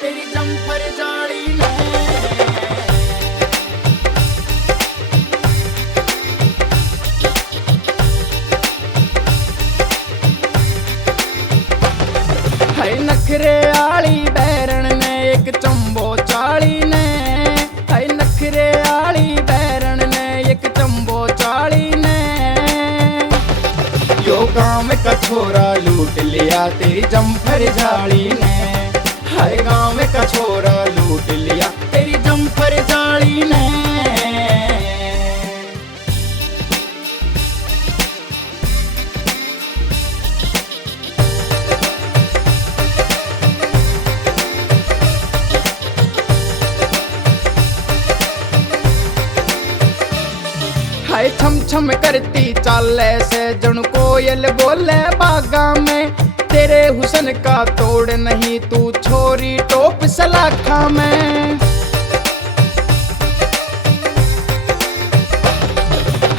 तेरी जम्फर जाली ने। हाय नखरे आली बैरन ने एक चंबो चाली ने। हाय नखरे आली बैरन ने एक चंबो चाली ने। यो गाँव का छोरा लूट लिया तेरी जम्फर जाली ने। हाय गाँव का छोरा लूट लिया तेरी जम्फर जाली ने। हाय छम छम करती चाले से जन कोयल बोले बागा में। तेरे हुसन का तोड़ नहीं तू छोरी टोप सलाखा में।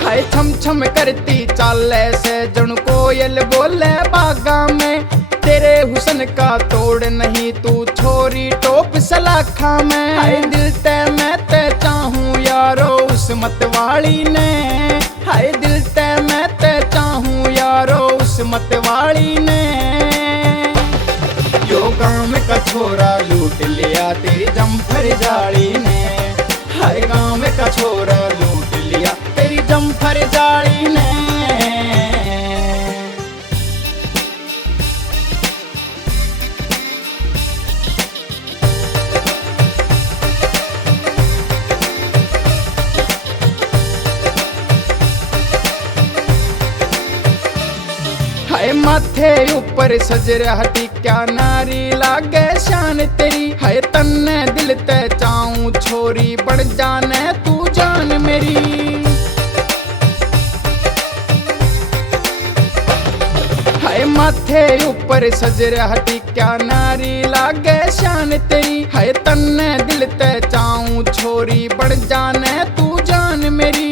हाय छम छम करती चाले से जन कोयल बोले बागा में। तेरे हुसन का तोड़ नहीं तू छोरी टोप सलाखा में। हाय दिल ते मैं ते चाहूं यारो उस मतवाली ने। हाय दिल ते मैं ते चाहूं यारो उस मतवाली ने। यो गाँव का छोरा लूट लिया तेरी जम्फर जाली ने। हाय गाँव का छोरा लूट लिया तेरी जम्फर जाली ने। हाय माथे ऊपर सज रहा टिक्या नारी लागे शान तेरी। हाय तन्ने दिल ते चाहूं छोरी बढ़ जाने तू जान मेरी। हाय माथे ऊपर सज रहा टिक्या नारी लागे शान तेरी। हाय तन्ने दिल ते चाहूं छोरी बढ़ जाने तू जान मेरी।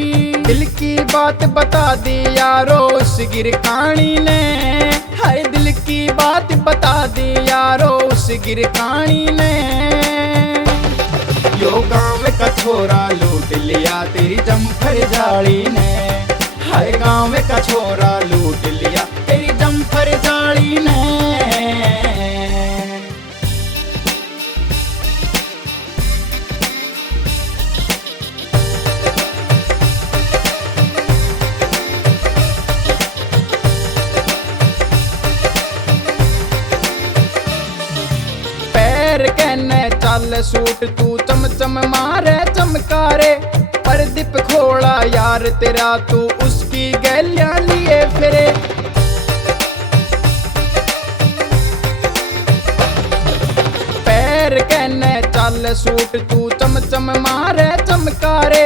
दिल की बात बता दी यारो उस गिरकानी ने। हाय दिल की बात बता दी यारो उस गिरकानी ने। यो गाँव का छोरा लूट लिया तेरी जम्फर जाली ने। हाय गाँव का छोरा लूट लिया तेरी जम्फर जाली ने। कहने चल सूट तू चम चम मारे चमकारे। परदीप खोला यार तेरा तू उसकी गैलियां लिए फिरे। पैर कहने चल सूट तू चम चम मारे चमकारे।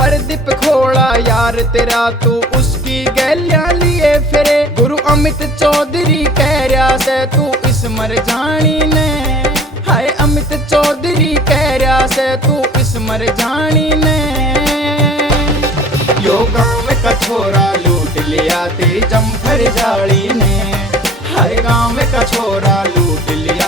परदीप खोला यार तेरा तू उसकी गैलियां लिए फिरे। गुरु अमित चौधरी कह रहा से तू इस मर जानी ने। हाय अमित चौधरी कह रहा से तू इस मर जानी ने। यो गाँव का छोरा लूट लिया तेरी जम्फर जाली ने। हाय गाँव का छोरा लूट लिया